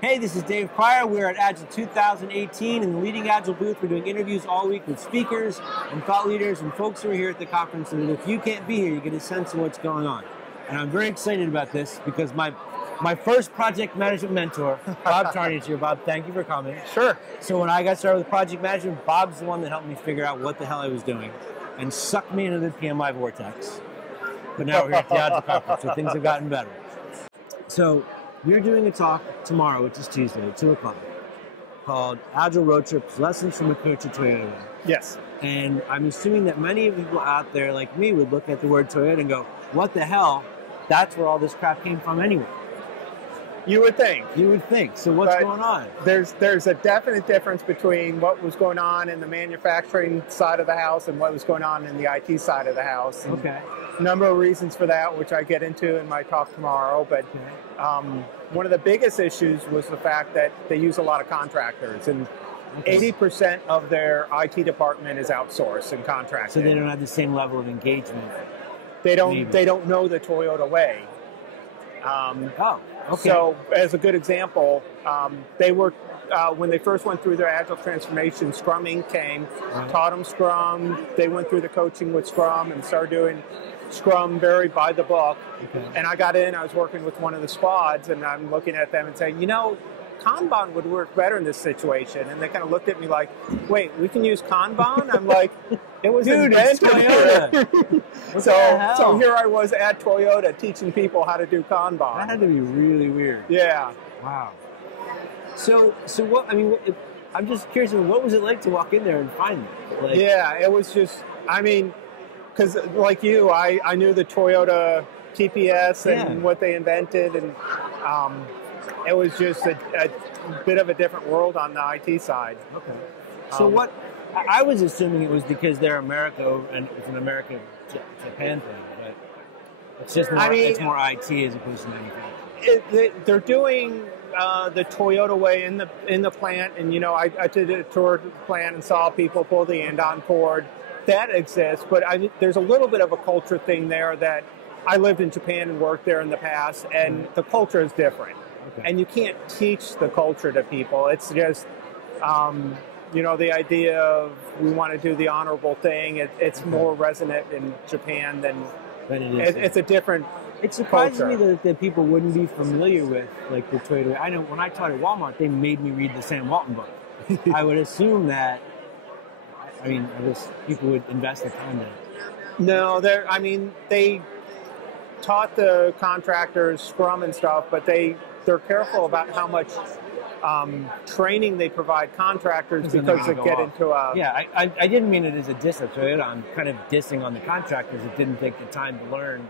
Hey, this is Dave Pryor. We're at Agile 2018 in the Leading Agile booth. We're doing interviews all week with speakers and thought leaders and folks who are here at the conference. And if you can't be here, you get a sense of what's going on. And I'm very excited about this because my first project management mentor, Bob Tarne, is here. Bob, thank you for coming. Sure. So when I got started with project management, Bob's the one that helped me figure out what the hell I was doing and sucked me into the PMI vortex. But now we're here at the Agile conference, so things have gotten better. So we're doing a talk tomorrow, which is Tuesday, at 2 o'clock, called Agile Road Trips, Lessons from a Coach at Toyota. Yes. And I'm assuming that many of people out there like me would look at the word Toyota and go, what the hell? That's where all this crap came from anyway. You would think. You would think. So what's going on? There's a definite difference between what was going on in the manufacturing side of the house and what was going on in the IT side of the house. And okay. A number of reasons for that, which I get into in my talk tomorrow. But one of the biggest issues was the fact that they use a lot of contractors, and 80% of their IT department is outsourced and contracted. So they don't have the same level of engagement. They don't know the Toyota way. Okay. So, as a good example, they were when they first went through their Agile transformation, Scrumming came, taught them Scrum. They went through the coaching with Scrum and started doing Scrum very by the book. Okay. And I got in, I was working with one of the squads, and I'm looking at them and saying, Kanban would work better in this situation. And they kind of looked at me like, wait, we can use Kanban? I'm like, it was invented. Toyota. So here I was at Toyota teaching people how to do Kanban. That had to be really weird. Yeah. Wow. So what? I mean, I'm just curious. What was it like to walk in there and find it? Yeah, it was just. I mean, because like you, I knew the Toyota TPS and what they invented, and it was just a bit of a different world on the IT side. Okay. So what? I was assuming it was because they're America and it's an America-Japan thing, but it's just more. It's more IT as opposed to manufacturing. They're doing the Toyota way in the plant, and I did a tour of the plant and saw people pull the Andon cord. That exists, but there's a little bit of a culture thing there that I lived in Japan and worked there in the past, and the culture is different. Okay. And you can't teach the culture to people. It's just, the idea of we want to do the honorable thing. It's more resonant in Japan than it is. It's a different. It surprises me that people wouldn't be familiar with like the Toyota. I know when I taught at Walmart, they made me read the Sam Walton book. I would assume that. I guess people would invest the time in it. No, they taught the contractors Scrum and stuff, but they're careful about how much training they provide contractors because they get into a... Yeah, I didn't mean it as a diss at Toyota. I'm kind of dissing on the contractors that didn't take the time to learn.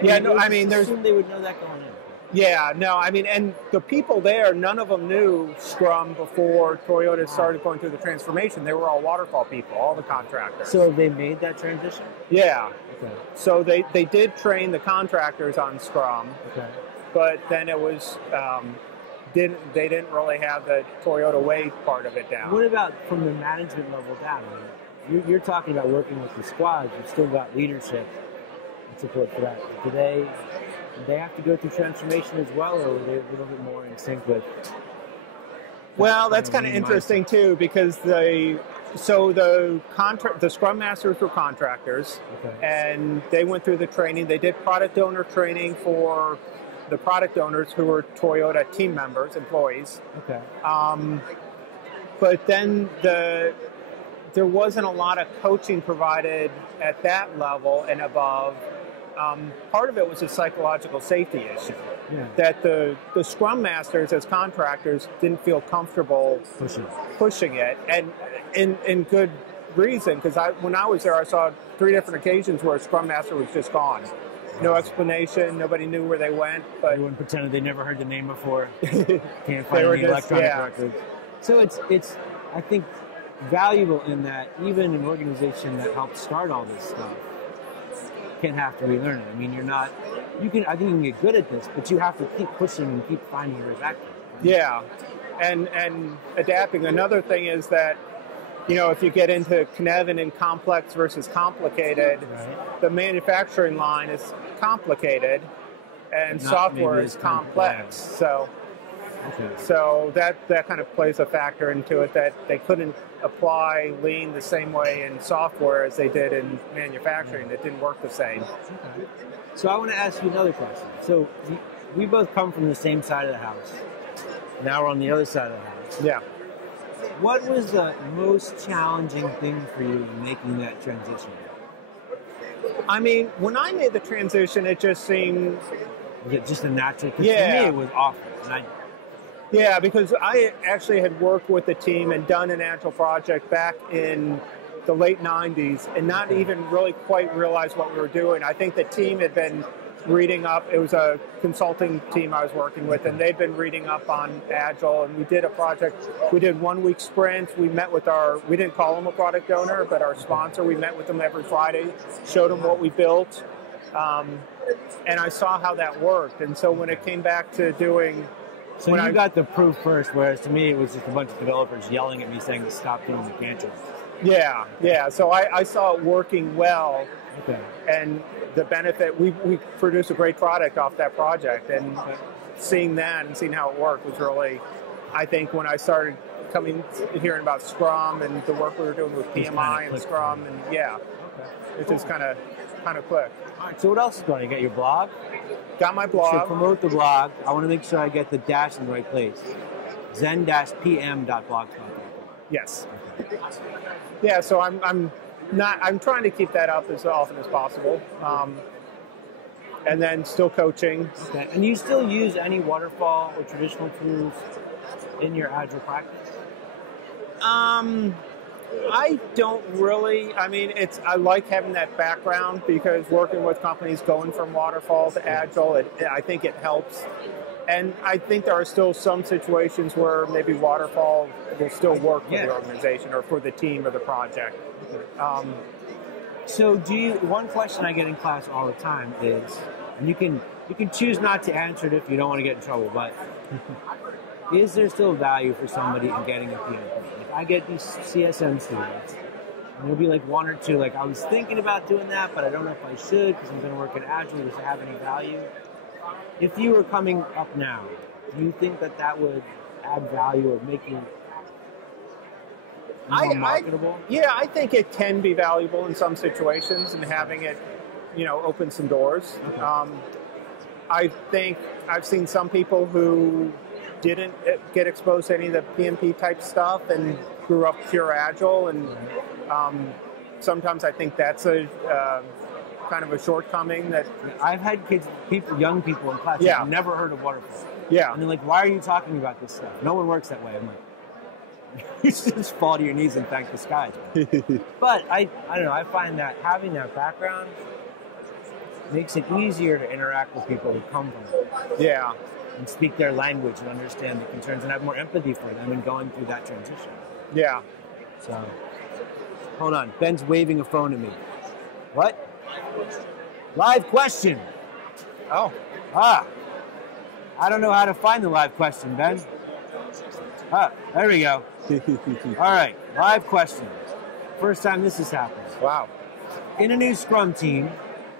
They would know that going in. Yeah, no, and the people there, none of them knew Scrum before Toyota started going through the transformation. They were all waterfall people, all the contractors. So they made that transition? Yeah. Okay. So they did train the contractors on Scrum. Okay. But then it was, they didn't really have the Toyota way part of it down. What about from the management level down? You're talking about working with the squads. You've still got leadership and support for that. Do they have to go through transformation as well, or are they a little bit more in sync with? Well, that's kind of interesting too, because the Scrum Masters were contractors, and they went through the training. They did product owner training for the product owners who were Toyota team members, employees. Okay. But then there wasn't a lot of coaching provided at that level and above. Part of it was a psychological safety issue. Yeah. That the Scrum Masters as contractors didn't feel comfortable pushing it, and in good reason, because when I was there, I saw 3 different occasions where a Scrum Master was just gone. No explanation, nobody knew where they went. But everyone pretended they never heard the name before. Can't find any electronic records. So it's I think valuable in that even an organization that helped start all this stuff can have to relearn it. I mean, I think you can get good at this, but you have to keep pushing and keep finding your vector. Yeah, and adapting. Another thing is that, if you get into Knevin and complex versus complicated, the manufacturing line is complicated, and Not software maybe is as complex. So, Okay. so that kind of plays a factor into it, that they couldn't apply lean the same way in software as they did in manufacturing. It didn't work the same. Okay. So I want to ask you another question. So we both come from the same side of the house. Now we're on the other side of the house. Yeah. What was the most challenging thing for you in making that transition? I mean, when I made the transition, it just seemed... Was it just a natural? 'Cause Yeah. For me, it was awful. And Yeah, because I actually had worked with the team and done an Agile project back in the late 90s and not even really quite realize what we were doing. I think the team had been reading up. It was a consulting team I was working with, and they'd been reading up on Agile, and we did a project. We did 1 week sprints. We met with we didn't call them a product owner, but our sponsor. We met with them every Friday, showed them what we built, and I saw how that worked. And so when it came back to doing... So you got the proof first, whereas to me it was just a bunch of developers yelling at me saying to stop doing the cancer. Yeah. So I saw it working well, okay. And the benefit, we produced a great product off that project, and seeing that and seeing how it worked was really, I think, when I started hearing about Scrum and the work we were doing with PMI and Scrum, and it just kind of clicked. All right, so what else is going on? You got your blog? Got my blog. So promote the blog. I want to make sure I get the dash in the right place. zen-pm.blogspot.com. Yes. Okay. Yeah, so I'm trying to keep that up as often as possible. And then still coaching. Okay. And you still use any waterfall or traditional tools in your Agile practice? I don't really. I mean, I like having that background, because working with companies going from waterfall to Agile, I think it helps. And I think there are still some situations where maybe waterfall will still work for the organization or for the team or the project. So one question I get in class all the time is, and you can choose not to answer it if you don't want to get in trouble, but is there still value for somebody in getting a PMP? Like, I get these CSM students, and there'll be like one or two, like, I was thinking about doing that, but I don't know if I should because I'm going to work at Agile. Does it have any value? If you were coming up now, do you think that would add value or make you more marketable? I think it can be valuable in some situations, and having it, open some doors. Okay. I think I've seen some people who didn't get exposed to any of the PMP type stuff and grew up pure Agile, and sometimes I think that's a kind of a shortcoming. That I've had young people in class who've never heard of waterfall. Yeah. And they're like, why are you talking about this stuff? No one works that way. I'm like, you should just fall to your knees and thank the skies. But I don't know, I find that having that background makes it easier to interact with people who come from it. Yeah. And speak their language and understand the concerns and have more empathy for them in going through that transition. Yeah. So, hold on. Ben's waving a phone at me. What? Live question. Oh. I don't know how to find the live question, Ben. There we go. All right, live question. First time this has happened. Wow. In a new Scrum team,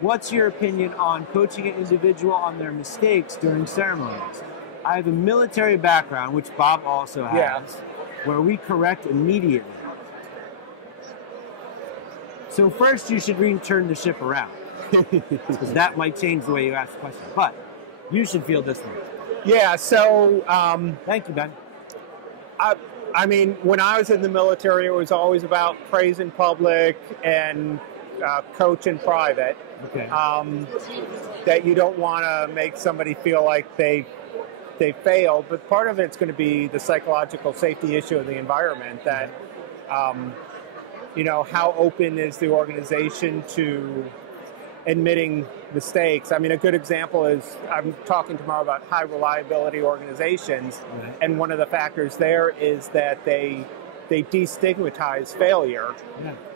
what's your opinion on coaching an individual on their mistakes during ceremonies? I have a military background, which Bob also has, where we correct immediately. So first you should turn the ship around, because that might change the way you ask the question. But you should feel this one. Yeah, so... thank you, Ben. I mean, when I was in the military, it was always about praise in public and coach in private. Okay. That you don't want to make somebody feel like they failed, but part of it's going to be the psychological safety issue of the environment. That how open is the organization to admitting mistakes? I mean, a good example is I'm talking tomorrow about high reliability organizations, and one of the factors there is that they destigmatize failure,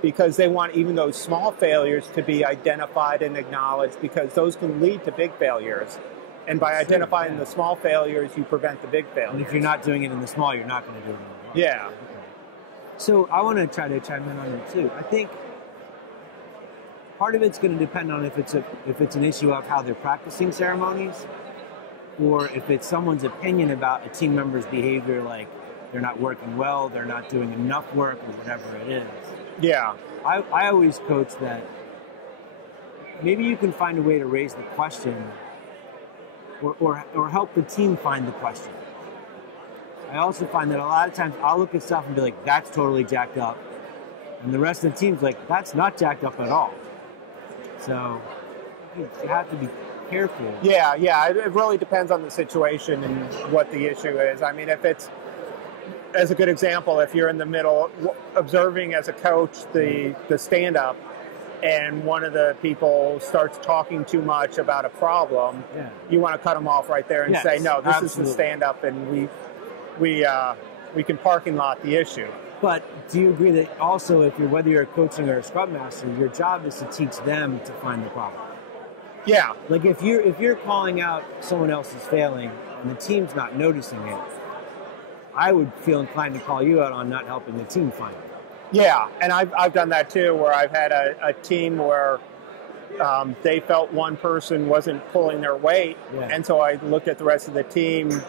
because they want even those small failures to be identified and acknowledged, because those can lead to big failures. And by identifying the small failures, you prevent the big failures. And if you're not doing it in the small, you're not going to do it in the large. Yeah. Okay. So I want to try to chime in on it too. I think part of it's going to depend on if it's an issue of how they're practicing ceremonies, or if it's someone's opinion about a team member's behavior, like they're not working well, they're not doing enough work, or whatever it is. Yeah. I always coach that maybe you can find a way to raise the question or help the team find the question. I also find that a lot of times I'll look at stuff and be like, that's totally jacked up. And the rest of the team's like, that's not jacked up at all. So you have to be careful. Yeah. It really depends on the situation and what the issue is. I mean, if it's, as a good example, if you're in the middle observing as a coach the stand-up, and one of the people starts talking too much about a problem, you want to cut them off right there and say, no, this is the stand-up, and we can parking lot the issue. But do you agree that also, whether you're coaching or a scrum master, your job is to teach them to find the problem? Yeah. Like if you're calling out someone else's failing and the team's not noticing it, I would feel inclined to call you out on not helping the team find it. Yeah, and I've done that too, where I've had a team where they felt one person wasn't pulling their weight, and so I looked at the rest of the team.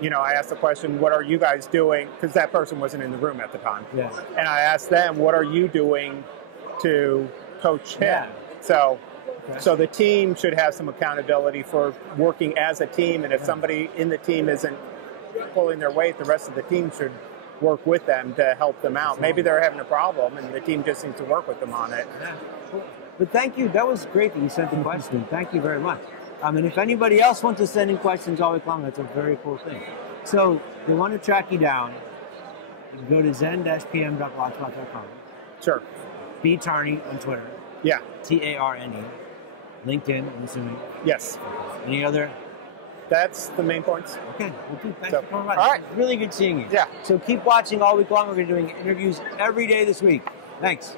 You know, I asked the question, what are you guys doing? Because that person wasn't in the room at the time. Yeah. And I asked them, what are you doing to coach him? Yeah. So the team should have some accountability for working as a team, and if somebody in the team isn't pulling their weight, the rest of the team should work with them to help them out. Maybe they're having a problem and the team just needs to work with them on it. Yeah. But thank you. That was great that you sent the question. Thank you very much. And if anybody else wants to send in questions all week long, that's a very cool thing. So they want to track you down. You can go to zen-pm.blogspot.com. Sure. B Tarne on Twitter. Yeah. Tarne. LinkedIn, I'm assuming. Yes. Any other? That's the main points. Okay. Well, good. Thanks for coming by. All right. It's really good seeing you. Yeah. So keep watching all week long. We're going to be doing interviews every day this week. Thanks.